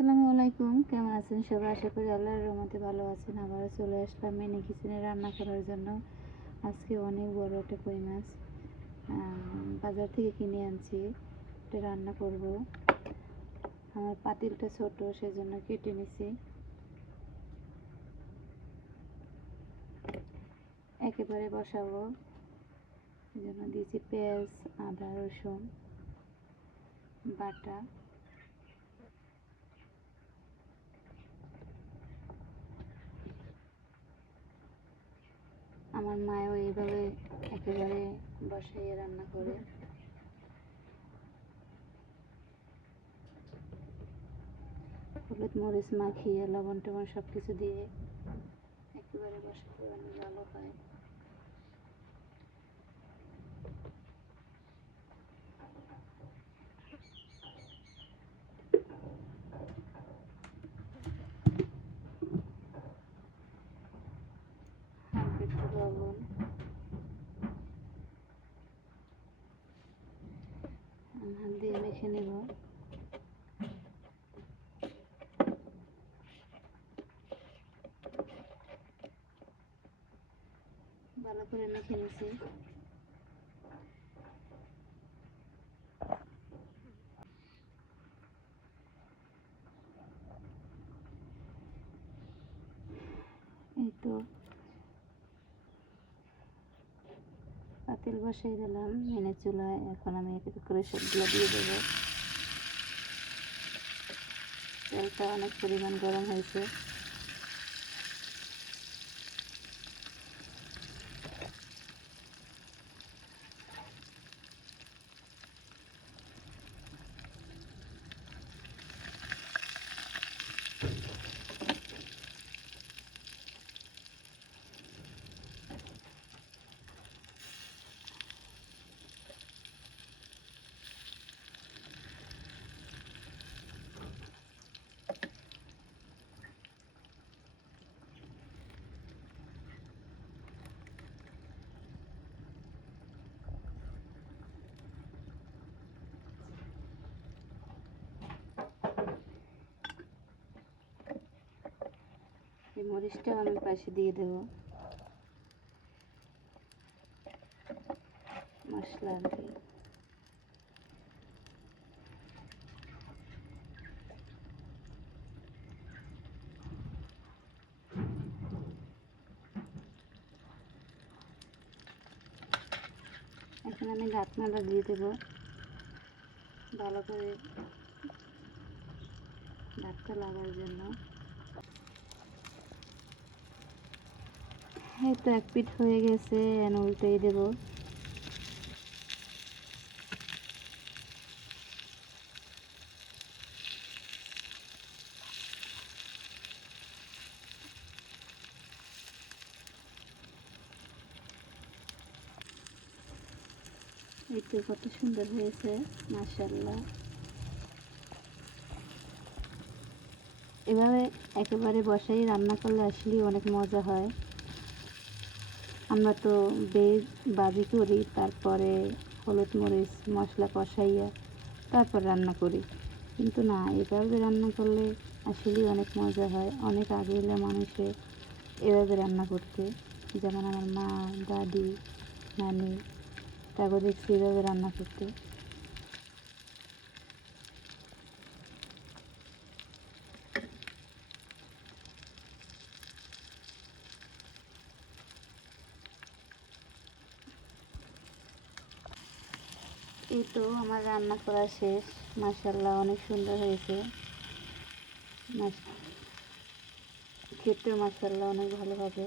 আসসালামু আলাইকুম, কেমন আছেন সবাই? আশা করি আল্লাহর রহমতে ভালো আছেন। আবারও চলে আসলাম মিনি কিচেনে রান্না করার জন্য। আজকে অনেক বড় একটা কই মাছ বাজার থেকে কিনে আনছি, এটা রান্না করব। আমার পাতিলটা ছোট, সেজন্য কেটে নিছি। একেবারে বসাবো, সেজন্য দিয়েছি পেঁয়াজ, আদা, রসুন বাটা। আমার মাও এইভাবে একেবারে বসাইয়ে রান্না করে। হলুদ মরিচ মাখিয়ে লবণ টবণ সব কিছু দিয়ে একেবারে বসাতে অনেক ভালো হয়। হালকা একটু লবণ, হাত দিয়ে মেখে নেব। ভালো করে মেখে নিছি। এই তো পাতিল বসাই দিলাম মেনে চুলায়। এখন আমি এক এক করে সবগুলো দিয়ে দেবো। তেলটা অনেক পরিমাণ গরম হয়েছে। এই মরিচটাও আমি পাশে দিয়ে দেব মশলা দিয়ে। এখন আমি ঢাকনাটা দিয়ে দেব, ভালো করে ধাক্কা লাগার জন্য। এই তো এক পিঠ হয়ে গেছে, উল্টেই দেব। এই তো কত সুন্দর হয়েছে, মাশাআল্লাহ। এভাবে একেবারে বসাই রান্না করলে আসলেই অনেক মজা হয়। আমরা তো বাজি করি, তারপরে হলুদ মরিচ মশলা কষাইয়া তারপর রান্না করি, কিন্তু না, এভাবে রান্না করলে আসলেই অনেক মজা হয়। অনেক আগে হলে মানুষে এভাবে রান্না করতে, যেমন আমার মা, দাদি, নানি, তারপর দেখছি এভাবে রান্না করতে। এই তো আমার রান্না করা শেষ, মাশাআল্লাহ অনেক সুন্দর হয়েছে। খেতেও মাশাআল্লাহ অনেক ভালো হবে।